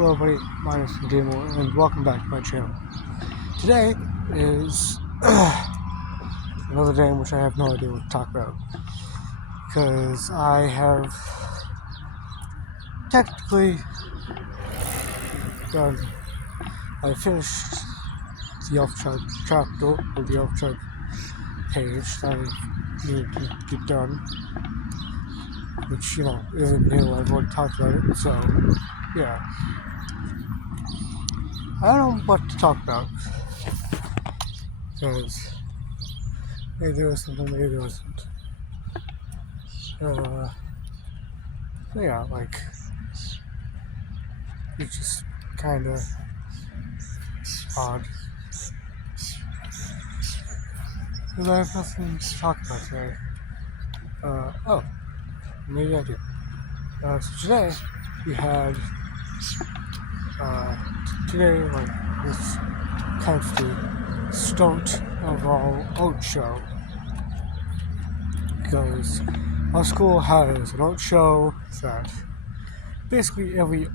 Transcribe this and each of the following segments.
Hello everybody, my name is Demo and welcome back to my channel. Today is another day in which I have no idea what to talk about. Because I have technically I finished the Elf Tribe chapter, or the Elf Tribe page that I needed to get done. Which, isn't new, I've already talked about it, so yeah. I don't know what to talk about. Because maybe there was something, maybe there wasn't. Yeah, it's just kinda odd. Because I have nothing to talk about today. Maybe I do. So today, we had, today, this kind of the start of our art show. Because our school has an art show that basically every,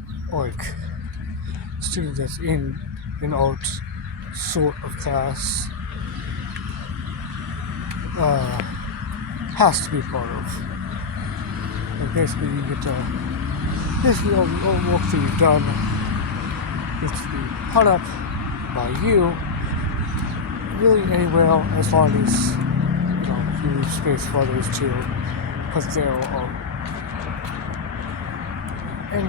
student that's in an art sort of class, has to be part of. And basically you get to, all the work that you've done gets to be hung up by you, really anywhere as long as, you leave space for others too, because they're all. And,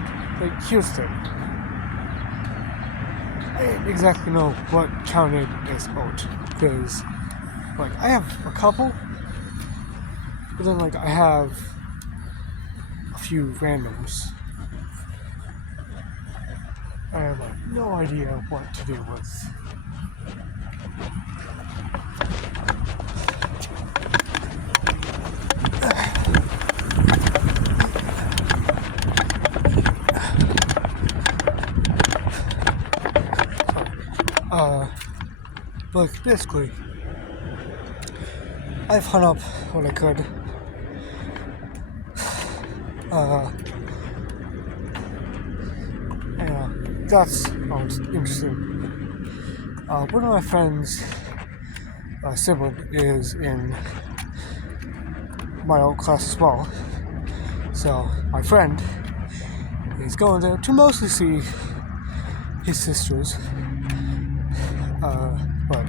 here's the thing. I didn't exactly know what counted as art, because, I have a couple, but then, I have a few randoms. I have, no idea what to do with. But basically, I've hung up what I could. That's interesting. One of my friends, sibling, is in my old class as well. So my friend is going there to mostly see his sisters. But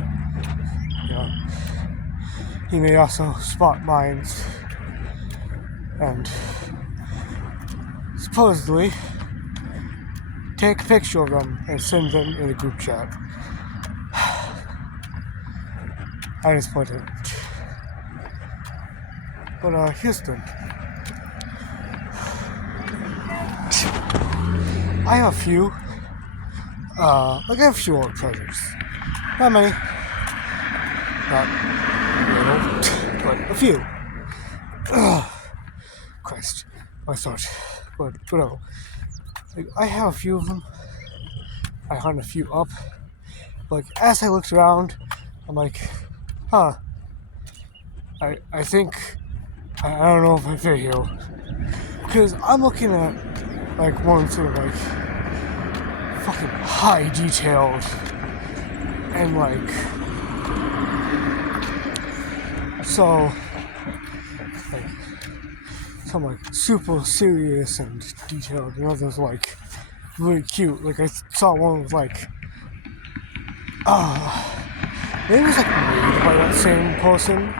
he may also spot mine and supposedly take a picture of them and send them in a group chat. I disappointed. But here's the thing. I have a few. I have a few old treasures. Not many. Not little, but a few. Christ, my thought. But whatever. I have a few of them. I hung a few up. As I looked around, I'm like, huh. I think, I don't know if I fit here. Because I'm looking at, one sort of, fucking high detailed and, so, some, super serious and detailed, and others, really cute. I saw one with, maybe it was, made by that same person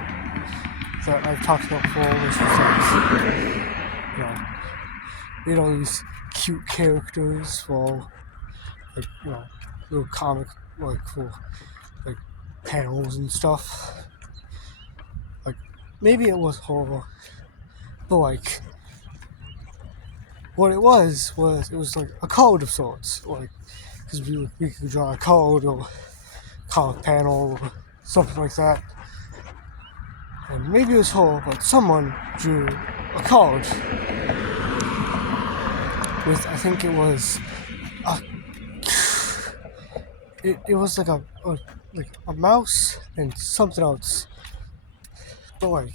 that I've talked about before, which was, made all these cute characters for, little comic, for, panels and stuff. Maybe it was horror, but, what it was it was, a code of sorts, because we could draw a code or comic panel or something like that. And maybe it was horror, but someone drew a code with, I think it was, it was like a mouse and something else. But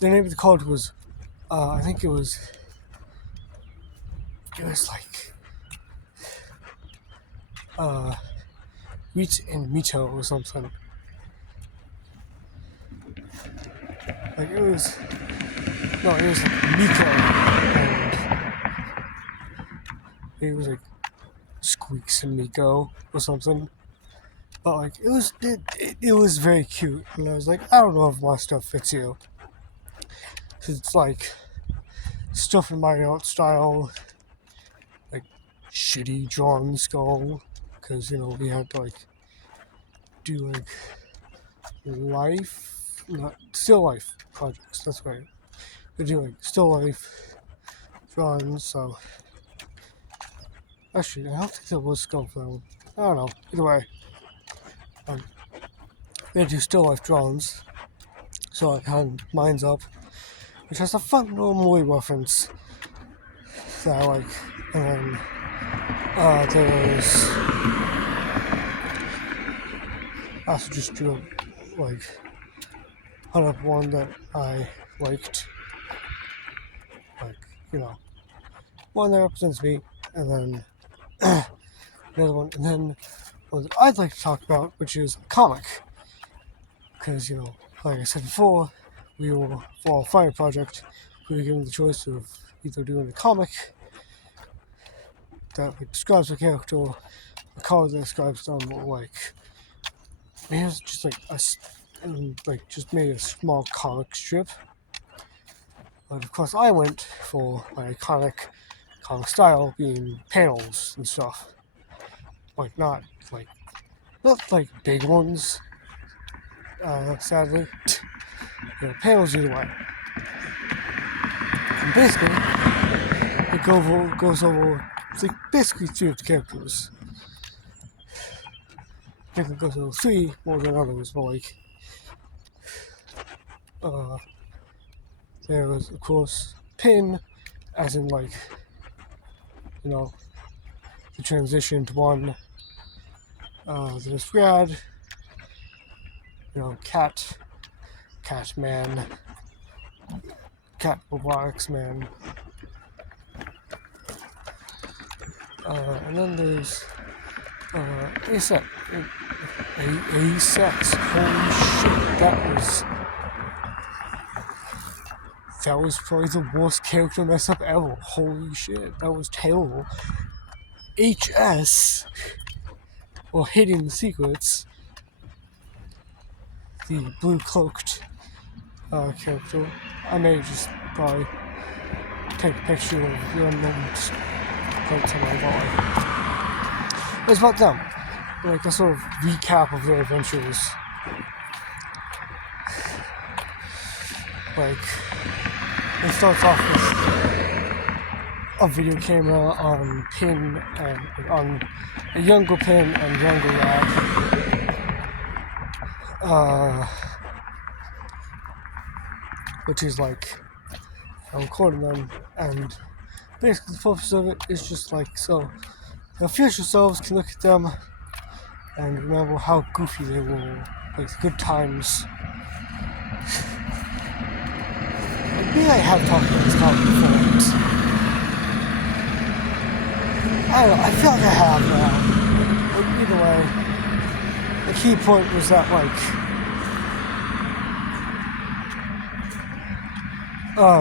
the name of the code was, I think it was Wheat and Mito or something. Like it was like Miko and it was like Squeaks and Miko or something. But like it was very cute, and I was like, I don't know if my stuff fits you. Cause it's like stuff in my art style, like shitty drawn skull. Cause we had to like do like not still life projects. That's right. We do like still life drawings. So actually, I don't think there was skull for that one. I don't know. Either way, we had to do still life drawings. So I had mine's up, which has a fun little movie reference that I like. And then there's I also just drew like one that I liked, like one that represents me, and then another one, and then one that I'd like to talk about, which is a comic, because like I said before, for our fire project, we were given the choice of either doing a comic that like, describes the character, or a card that describes them, or like maybe it's just like just made a small comic strip. But of course, I went for my iconic comic style, being panels and stuff. Like not like big ones. Sadly, panels either way. And basically, it goes over like basically 3 of the characters. I think it goes over 3 more than others, but like there was of course Pin, as in like the transition to one. There's Rad, Catman, Cat Robotics Man, and then there's Asex. Asex. Holy shit, that was probably the worst character mess up ever. Holy shit, that was terrible. HS, or Hidden Secrets, the blue cloaked character. I may just probably take a picture of them and just tell them about it. It's about them. Like a sort of recap of their adventures. Like, it starts off with a video camera on Pin and on a younger Pin and younger Rad. Which is like I'm recording them, and basically the purpose of it is just like so the future selves can look at them and remember how goofy they were, like the good times. Maybe I have talked about this topic before. I don't know, I feel like I have now. But either way, the key point was that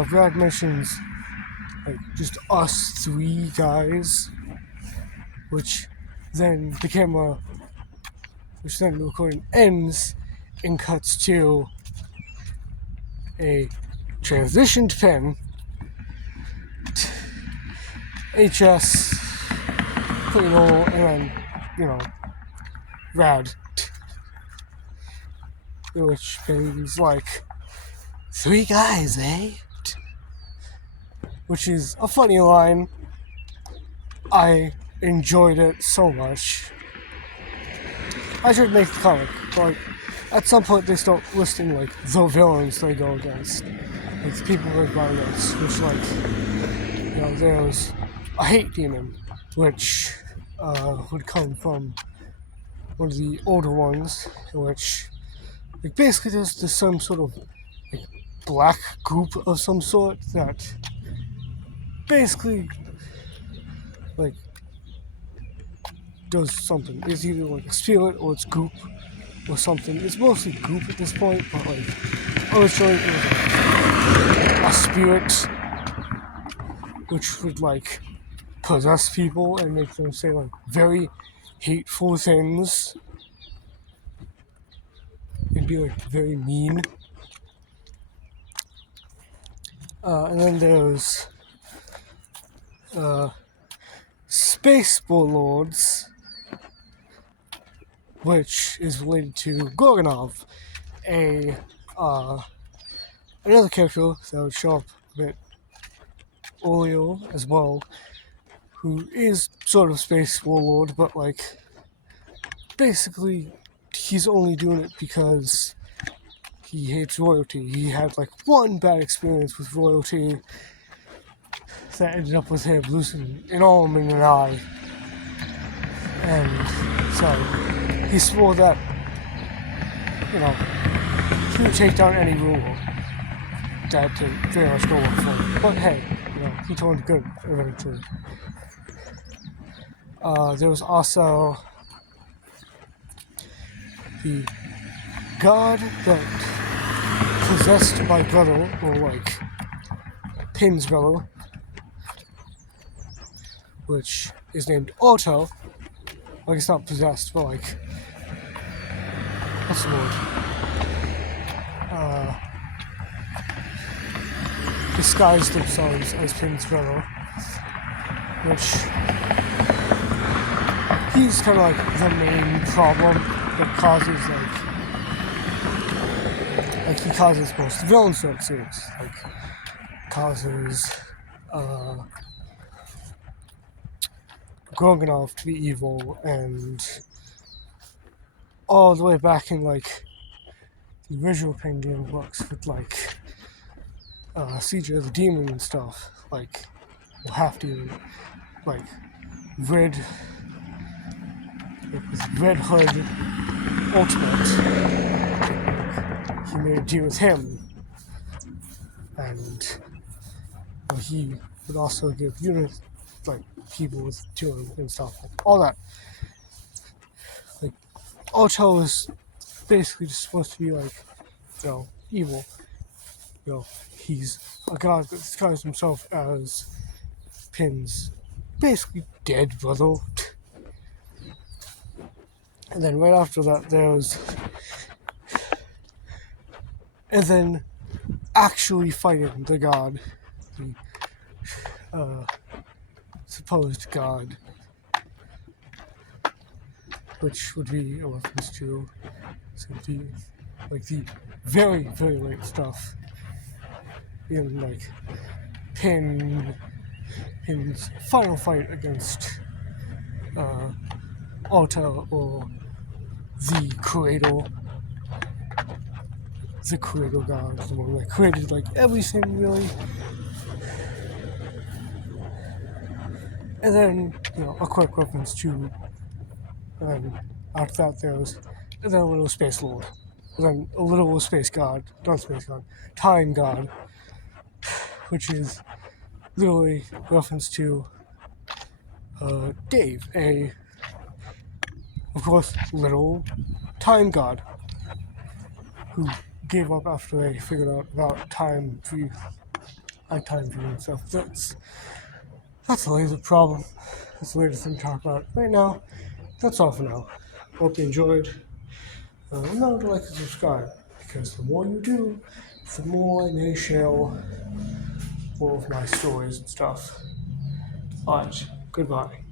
Brad mentions like just us 3 guys, which then the recording ends and cuts to a transitioned Pin, HS, pretty normal, and then, Rad, which Pin's like, 3 guys, eh? Which is a funny line. I enjoyed it so much. I should make the comic, but at some point they start listing like the villains they go against. Like the people they go against, which there's a hate demon, which would come from one of the older ones, which basically there's some sort of black group of some sort that basically does something. It's either like a spirit or it's goop or something. It's mostly goop at this point, but like originally it was like a spirit which would like possess people and make them say like very hateful things and be like very mean. And then there's Space Warlords, which is related to Gorgonov, another character that would show up a bit earlier as well, who is sort of Space Warlord, but like basically he's only doing it because he hates royalty. He had like one bad experience with royalty that ended up with him losing an arm and an eye. And so he swore that, you know, he would take down any ruler that didn't very much go for him. But hey, you know, he turned good eventually. There was also the god that possessed my brother, or like Pin's brother, which is named Otto. Like, it's not possessed, but like, what's the word? Disguised themselves as Pin's brother, which he's kind of like the main problem that causes like he causes most villains throughout the series, like causes Gorgonov to be evil, and all the way back in like the original Penguin books with like Siege of the Demon and stuff, like well, half demon, like Red Hood Ultimate. He made a deal with him, and he would also give units like people with tune and stuff, like all that. Like Otto is basically just supposed to be like, you know, evil. You know, he's a god that disguised himself as Pin's basically dead brother. And then right after that there's and then actually fighting the god, the supposed god, which would be a reference to the like the very, very late stuff in like Pin's final fight against Otto, or the creator god, the one that created like everything really. And then, you know, a quick reference to after that there's and then a little space lord, and then a little space god, not space god, time god, which is literally reference to Dave, of course, little time god, who gave up after they figured out about time free and stuff. That's a laser problem. That's the latest thing to talk about right now. That's all for now. Hope you enjoyed. Remember to like and subscribe, because the more you do, the more I may share more of my stories and stuff. Alright, goodbye.